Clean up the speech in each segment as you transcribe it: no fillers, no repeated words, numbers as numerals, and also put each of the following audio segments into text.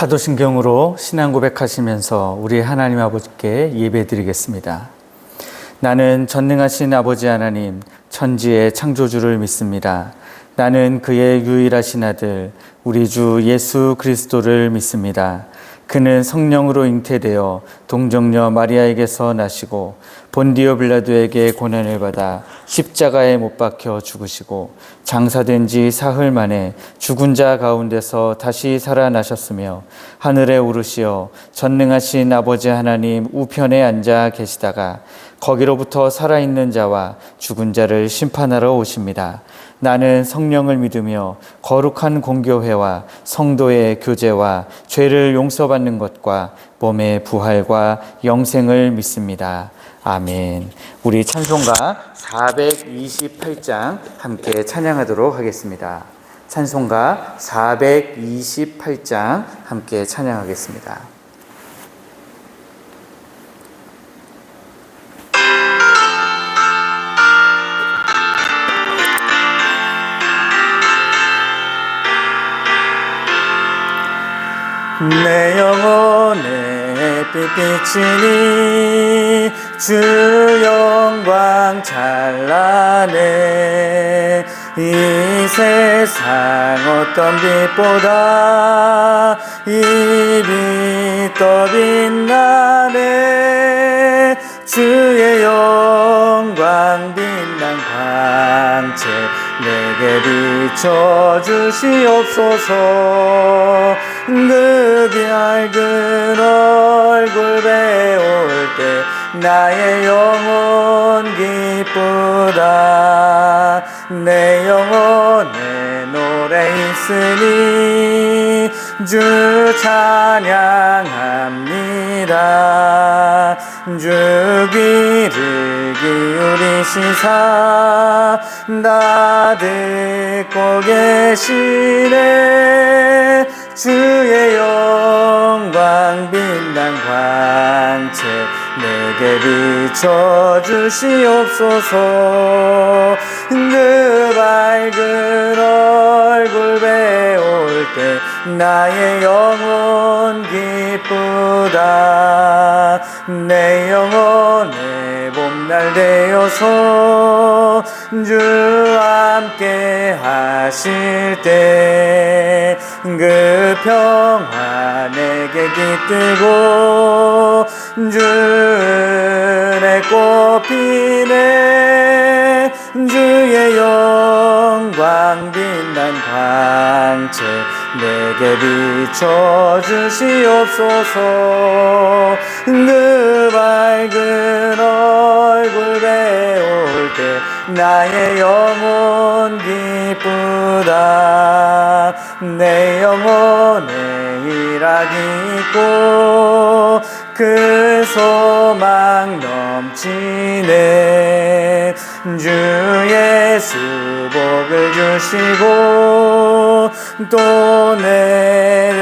사도신경으로 신앙 고백하시면서 우리 하나님 아버지께 예배드리겠습니다. 나는 전능하신 아버지 하나님, 천지의 창조주를 믿습니다. 나는 그의 유일하신 아들, 우리 주 예수 그리스도를 믿습니다. 그는 성령으로 잉태되어 동정녀 마리아에게서 나시고 본디오 빌라도에게 고난을 받아 십자가에 못 박혀 죽으시고 장사된 지 사흘 만에 죽은 자 가운데서 다시 살아나셨으며 하늘에 오르시어 전능하신 아버지 하나님 우편에 앉아 계시다가 거기로부터 살아있는 자와 죽은 자를 심판하러 오십니다. 나는 성령을 믿으며 거룩한 공교회와 성도의 교제와 죄를 용서받는 것과 몸의 부활과 영생을 믿습니다. 아멘. 우리 찬송가 428장 함께 찬양하도록 하겠습니다. 찬송가 428장 함께 찬양하겠습니다. 내 영혼의 빛비치니 주 영광 찬란해. 이 세상 어떤 빛보다 이 빛 더 빛나네. 주의 영광 빛난 광채 내게 비춰주시옵소서. 그 밝은 얼굴 배울 때 나의 영혼 기쁘다. 내 영혼에 노래 있으니 주 찬양합니다. 주 귀를 기울이시사 다 듣고 계시네. 주의 영광 빛난 광채 내게 비춰주시옵소서. 그 밝은 얼굴 배울 때 나의 영혼 기쁘다. 내 영혼의 봄날 되어서 주 함께 하실 때 그 평화 내게 깃들고 주 은혜 꽃피네. 주의 영광 빛난 광채 내게 비춰주시옵소서. 그 밝은 얼굴 배울 때 나의 영혼 기쁘다. 내 영혼에 일하기 있고 그 소망 넘치네. 주 예수 복을 주시고 또 내려주시네.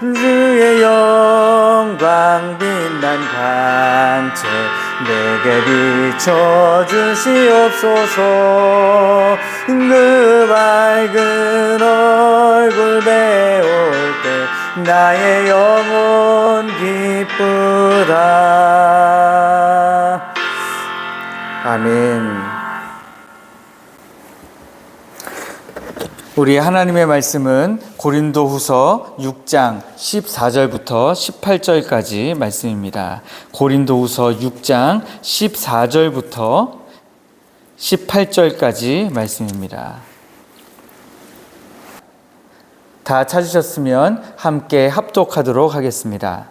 주의 영광 빛난 광채 내게 비춰주시옵소서. 그 밝은 얼굴 배울 때 나의 영혼 기쁘다. 아멘. 우리 하나님의 말씀은 고린도후서 6장 14절부터 18절까지 말씀입니다. 고린도후서 6장 14절부터 18절까지 말씀입니다. 다 찾으셨으면 함께 합독하도록 하겠습니다.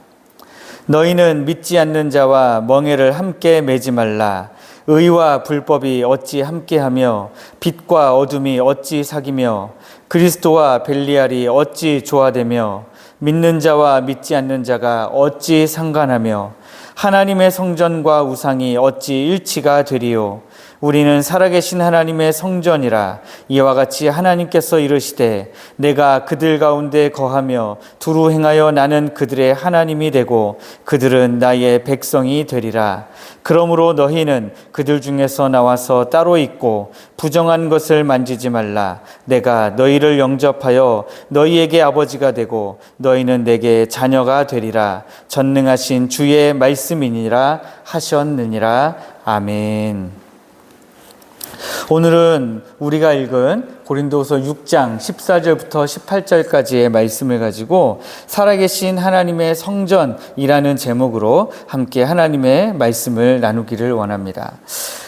너희는 믿지 않는 자와 멍에를 함께 매지 말라. 의와 불법이 어찌 함께하며 빛과 어둠이 어찌 사귀며 그리스도와 벨리알이 어찌 조화되며 믿는 자와 믿지 않는 자가 어찌 상관하며 하나님의 성전과 우상이 어찌 일치가 되리요. 우리는 살아계신 하나님의 성전이라. 이와 같이 하나님께서 이르시되 내가 그들 가운데 거하며 두루 행하여 나는 그들의 하나님이 되고 그들은 나의 백성이 되리라. 그러므로 너희는 그들 중에서 나와서 따로 있고 부정한 것을 만지지 말라. 내가 너희를 영접하여 너희에게 아버지가 되고 너희는 내게 자녀가 되리라. 전능하신 주의 말씀이니라 하셨느니라. 아멘. 오늘은 우리가 읽은 고린도후서 6장 14절부터 18절까지의 말씀을 가지고 살아계신 하나님의 성전이라는 제목으로 함께 하나님의 말씀을 나누기를 원합니다.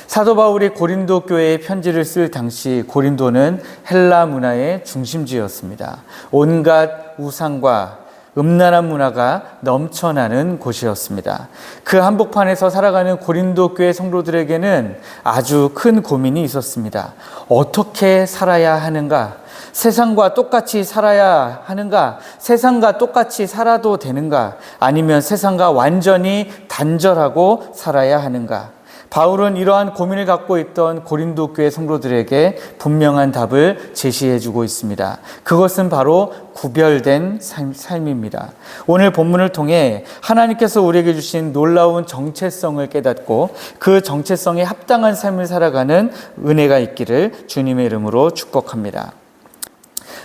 사도 바울이 고린도 교회에 편지를 쓸 당시 고린도는 헬라 문화의 중심지였습니다. 온갖 우상과 음란한 문화가 넘쳐나는 곳이었습니다. 그 한복판에서 살아가는 고린도 교회 성도들에게는 아주 큰 고민이 있었습니다. 어떻게 살아야 하는가? 세상과 똑같이 살아야 하는가? 세상과 똑같이 살아도 되는가? 아니면 세상과 완전히 단절하고 살아야 하는가? 바울은 이러한 고민을 갖고 있던 고린도 교회 성도들에게 분명한 답을 제시해 주고 있습니다. 그것은 바로 구별된 삶입니다. 오늘 본문을 통해 하나님께서 우리에게 주신 놀라운 정체성을 깨닫고 그 정체성에 합당한 삶을 살아가는 은혜가 있기를 주님의 이름으로 축복합니다.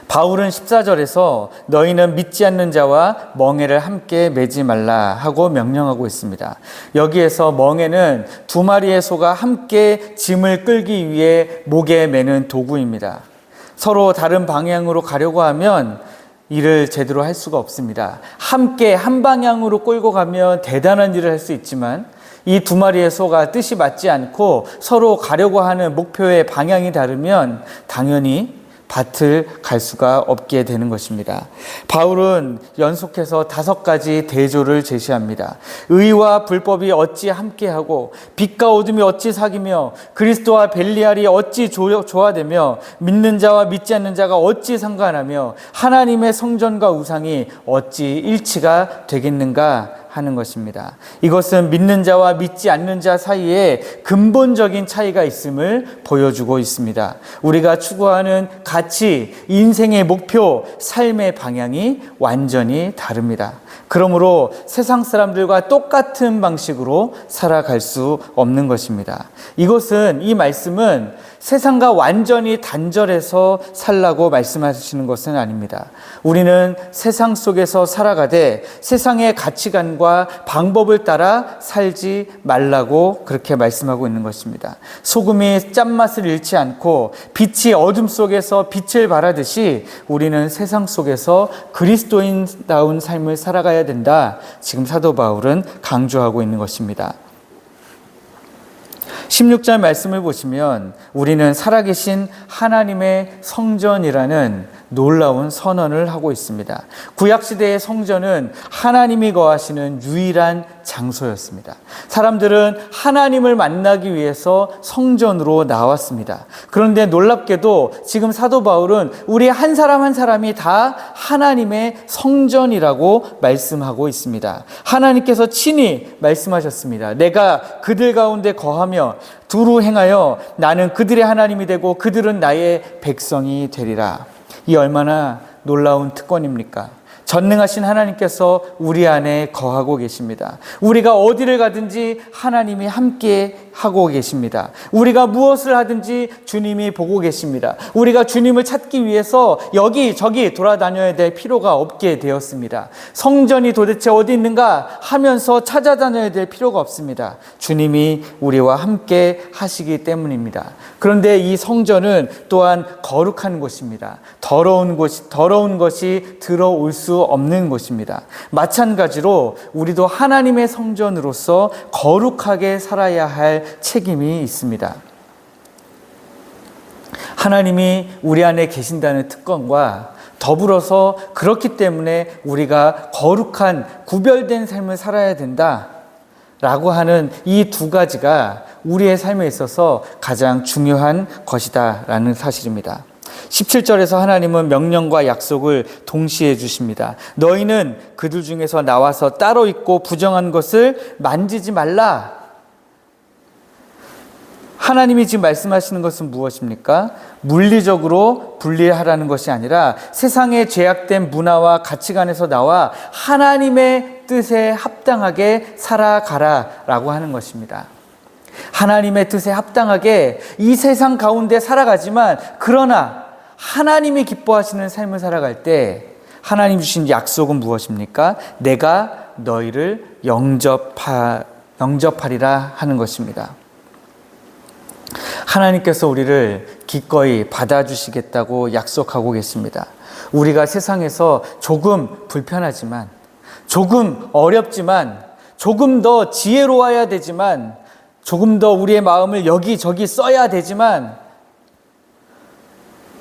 바울은 14절에서 너희는 믿지 않는 자와 멍에를 함께 매지 말라 하고 명령하고 있습니다. 여기에서 멍에는 두 마리의 소가 함께 짐을 끌기 위해 목에 매는 도구입니다. 서로 다른 방향으로 가려고 하면 일을 제대로 할 수가 없습니다. 함께 한 방향으로 끌고 가면 대단한 일을 할 수 있지만 이 두 마리의 소가 뜻이 맞지 않고 서로 가려고 하는 목표의 방향이 다르면 당연히 밭을 갈 수가 없게 되는 것입니다. 바울은 연속해서 5가지 대조를 제시합니다. 의와 불법이 어찌 함께하고 빛과 어둠이 어찌 사귀며 그리스도와 벨리알이 어찌 조화되며 믿는 자와 믿지 않는 자가 어찌 상관하며 하나님의 성전과 우상이 어찌 일치가 되겠는가 하는 것입니다. 이것은 믿는 자와 믿지 않는 자 사이에 근본적인 차이가 있음을 보여주고 있습니다. 우리가 추구하는 가치, 인생의 목표, 삶의 방향이 완전히 다릅니다. 그러므로 세상 사람들과 똑같은 방식으로 살아갈 수 없는 것입니다. 이 말씀은 세상과 완전히 단절해서 살라고 말씀하시는 것은 아닙니다. 우리는 세상 속에서 살아가되 세상의 가치관과 방법을 따라 살지 말라고 그렇게 말씀하고 있는 것입니다. 소금이 짠맛을 잃지 않고 빛이 어둠 속에서 빛을 발하듯이 우리는 세상 속에서 그리스도인다운 삶을 살아가야 된다. 지금 사도 바울은 강조하고 있는 것입니다. 16절 말씀을 보시면 우리는 살아계신 하나님의 성전이라는 놀라운 선언을 하고 있습니다. 구약시대의 성전은 하나님이 거하시는 유일한 장소였습니다. 사람들은 하나님을 만나기 위해서 성전으로 나왔습니다. 그런데 놀랍게도 지금 사도 바울은 우리 한 사람 한 사람이 다 하나님의 성전이라고 말씀하고 있습니다. 하나님께서 친히 말씀하셨습니다. 내가 그들 가운데 거하며 두루 행하여 나는 그들의 하나님이 되고 그들은 나의 백성이 되리라. 이 얼마나 놀라운 특권입니까? 전능하신 하나님께서 우리 안에 거하고 계십니다. 우리가 어디를 가든지 하나님이 함께 하고 계십니다. 우리가 무엇을 하든지 주님이 보고 계십니다. 우리가 주님을 찾기 위해서 여기저기 돌아다녀야 될 필요가 없게 되었습니다. 성전이 도대체 어디 있는가 하면서 찾아다녀야 될 필요가 없습니다. 주님이 우리와 함께 하시기 때문입니다. 그런데 이 성전은 또한 거룩한 곳입니다. 더러운 것이 들어올 수 없는 곳입니다. 마찬가지로 우리도 하나님의 성전으로서 거룩하게 살아야 할 책임이 있습니다. 하나님이 우리 안에 계신다는 특권과 더불어서 그렇기 때문에 우리가 거룩한 구별된 삶을 살아야 된다라고 하는 이 두 가지가 우리의 삶에 있어서 가장 중요한 것이다라는 사실입니다. 17절에서 하나님은 명령과 약속을 동시에 주십니다. 너희는 그들 중에서 나와서 따로 있고 부정한 것을 만지지 말라. 하나님이 지금 말씀하시는 것은 무엇입니까? 물리적으로 분리하라는 것이 아니라 세상의 죄악된 문화와 가치관에서 나와 하나님의 뜻에 합당하게 살아가라라고 하는 것입니다. 하나님의 뜻에 합당하게 이 세상 가운데 살아가지만, 그러나 하나님이 기뻐하시는 삶을 살아갈 때 하나님 주신 약속은 무엇입니까? 내가 너희를 영접하리라 하는 것입니다. 하나님께서 우리를 기꺼이 받아주시겠다고 약속하고 계십니다. 우리가 세상에서 조금 불편하지만, 조금 어렵지만, 조금 더 지혜로워야 되지만, 조금 더 우리의 마음을 여기저기 써야 되지만,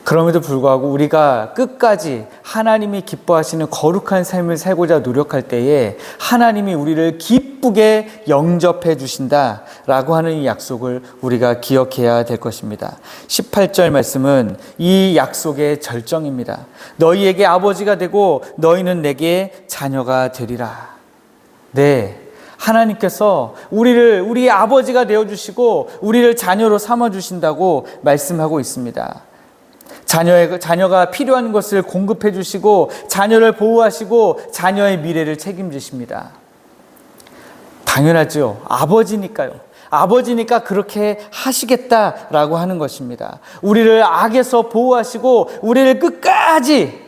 그럼에도 불구하고 우리가 끝까지 하나님이 기뻐하시는 거룩한 삶을 살고자 노력할 때에 하나님이 우리를 기쁘게 영접해 주신다라고 하는 이 약속을 우리가 기억해야 될 것입니다. 18절 말씀은 이 약속의 절정입니다. 너희에게 아버지가 되고 너희는 내게 자녀가 되리라. 네, 하나님께서 우리의 아버지가 되어주시고 우리를 자녀로 삼아주신다고 말씀하고 있습니다. 자녀가 필요한 것을 공급해 주시고 자녀를 보호하시고 자녀의 미래를 책임지십니다. 당연하죠. 아버지니까요. 아버지니까 그렇게 하시겠다라고 하는 것입니다. 우리를 악에서 보호하시고 우리를 끝까지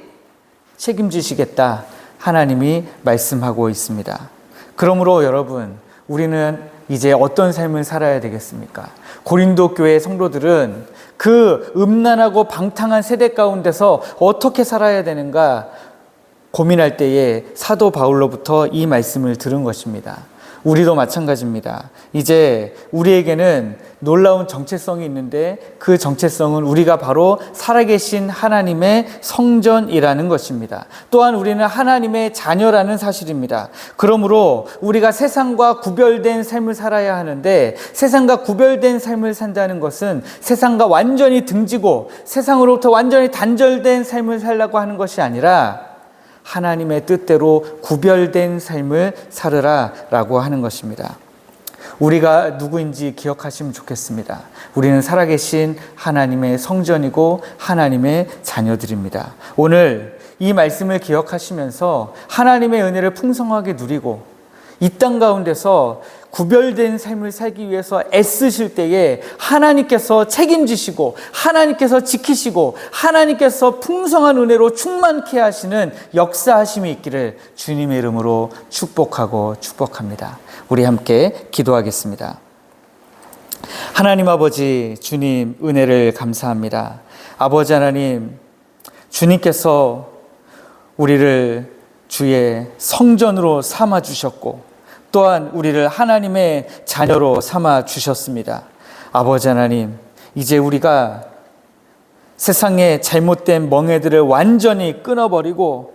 책임지시겠다 하나님이 말씀하고 있습니다. 그러므로 여러분, 우리는 이제 어떤 삶을 살아야 되겠습니까? 고린도 교회 성도들은 그 음란하고 방탕한 세대 가운데서 어떻게 살아야 되는가 고민할 때에 사도 바울로부터 이 말씀을 들은 것입니다. 우리도 마찬가지입니다. 이제 우리에게는 놀라운 정체성이 있는데 그 정체성은 우리가 바로 살아계신 하나님의 성전이라는 것입니다. 또한 우리는 하나님의 자녀라는 사실입니다. 그러므로 우리가 세상과 구별된 삶을 살아야 하는데, 세상과 구별된 삶을 산다는 것은 세상과 완전히 등지고 세상으로부터 완전히 단절된 삶을 살라고 하는 것이 아니라 하나님의 뜻대로 구별된 삶을 살으라라고 하는 것입니다. 우리가 누구인지 기억하시면 좋겠습니다. 우리는 살아계신 하나님의 성전이고 하나님의 자녀들입니다. 오늘 이 말씀을 기억하시면서 하나님의 은혜를 풍성하게 누리고 이 땅 가운데서 구별된 삶을 살기 위해서 애쓰실 때에 하나님께서 책임지시고 하나님께서 지키시고 하나님께서 풍성한 은혜로 충만케 하시는 역사하심이 있기를 주님의 이름으로 축복합니다. 우리 함께 기도하겠습니다. 하나님 아버지, 주님 은혜를 감사합니다. 아버지 하나님, 주님께서 우리를 주의 성전으로 삼아 주셨고 또한 우리를 하나님의 자녀로 삼아 주셨습니다. 아버지 하나님, 이제 우리가 세상의 잘못된 멍에들을 완전히 끊어버리고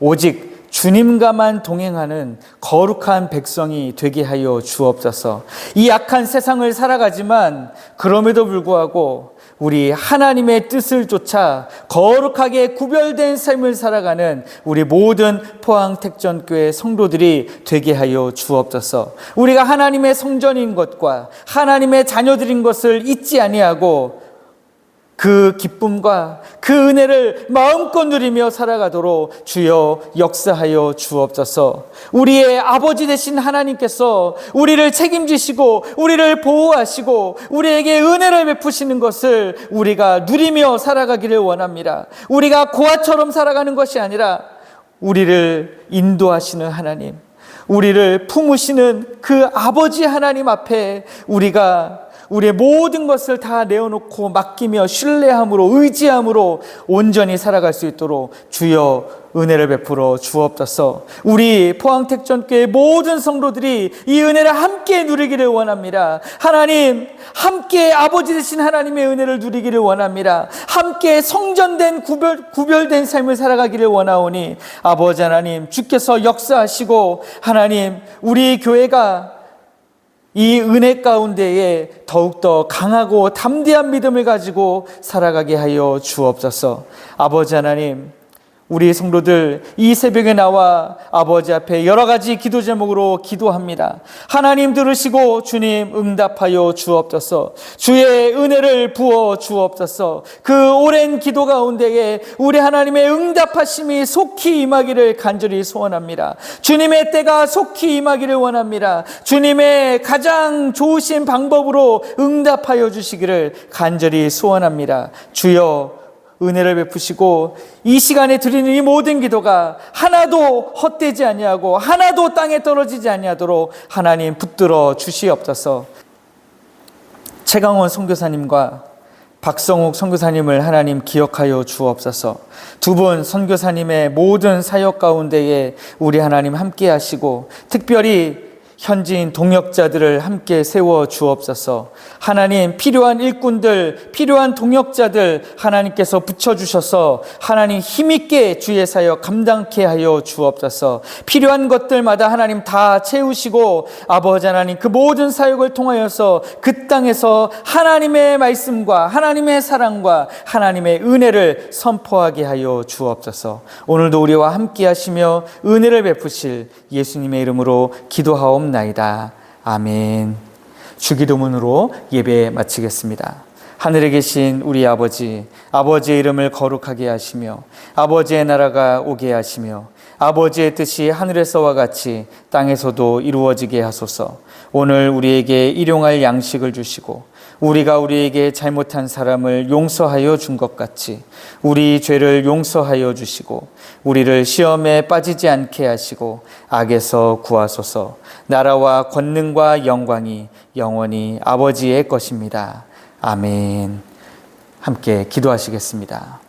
오직 주님과만 동행하는 거룩한 백성이 되게 하여 주옵소서. 이 악한 세상을 살아가지만 그럼에도 불구하고 우리 하나님의 뜻을 쫓아 거룩하게 구별된 삶을 살아가는 우리 모든 포항택전교회 성도들이 되게 하여 주옵소서. 우리가 하나님의 성전인 것과 하나님의 자녀들인 것을 잊지 아니하고 그 기쁨과 그 은혜를 마음껏 누리며 살아가도록 주여 역사하여 주옵소서. 우리의 아버지 되신 하나님께서 우리를 책임지시고 우리를 보호하시고 우리에게 은혜를 베푸시는 것을 우리가 누리며 살아가기를 원합니다. 우리가 고아처럼 살아가는 것이 아니라 우리를 인도하시는 하나님, 우리를 품으시는 그 아버지 하나님 앞에 우리가 우리의 모든 것을 다 내어놓고 맡기며 신뢰함으로 의지함으로 온전히 살아갈 수 있도록 주여 은혜를 베풀어 주옵소서. 우리 포항택전교회 모든 성도들이 이 은혜를 함께 누리기를 원합니다. 하나님, 함께 아버지 되신 하나님의 은혜를 누리기를 원합니다. 함께 성전된 구별된 삶을 살아가기를 원하오니 아버지 하나님, 주께서 역사하시고 하나님, 우리 교회가 이 은혜 가운데에 더욱더 강하고 담대한 믿음을 가지고 살아가게 하여 주옵소서. 아버지 하나님, 우리 성도들 이 새벽에 나와 아버지 앞에 여러 가지 기도 제목으로 기도합니다. 하나님 들으시고 주님 응답하여 주옵소서. 주의 은혜를 부어 주옵소서. 그 오랜 기도 가운데에 우리 하나님의 응답하심이 속히 임하기를 간절히 소원합니다. 주님의 때가 속히 임하기를 원합니다. 주님의 가장 좋으신 방법으로 응답하여 주시기를 간절히 소원합니다. 주여 은혜를 베푸시고 이 시간에 드리는 이 모든 기도가 하나도 헛되지 아니하고 하나도 땅에 떨어지지 아니하도록 하나님 붙들어 주시옵소서. 최강원 선교사님과 박성욱 선교사님을 하나님 기억하여 주옵소서. 두 분 선교사님의 모든 사역 가운데에 우리 하나님 함께 하시고 특별히 현지인 동역자들을 함께 세워 주옵소서. 하나님 필요한 일꾼들, 필요한 동역자들 하나님께서 붙여주셔서 하나님 힘있게 주의 사역 감당케 하여 주옵소서. 필요한 것들마다 하나님 다 채우시고 아버지 하나님 그 모든 사역을 통하여서 그 땅에서 하나님의 말씀과 하나님의 사랑과 하나님의 은혜를 선포하게 하여 주옵소서. 오늘도 우리와 함께 하시며 은혜를 베푸실 예수님의 이름으로 기도하옵나이다. 아멘. 주기도문으로 예배 마치겠습니다. 하늘에 계신 우리 아버지, 아버지의 이름을 거룩하게 하시며 아버지의 나라가 오게 하시며 아버지의 뜻이 하늘에서와 같이 땅에서도 이루어지게 하소서. 오늘 우리에게 일용할 양식을 주시고 우리가 우리에게 잘못한 사람을 용서하여 준 것 같이 우리 죄를 용서하여 주시고 우리를 시험에 빠지지 않게 하시고 악에서 구하소서. 나라와 권능과 영광이 영원히 아버지의 것입니다. 아멘. 함께 기도하시겠습니다.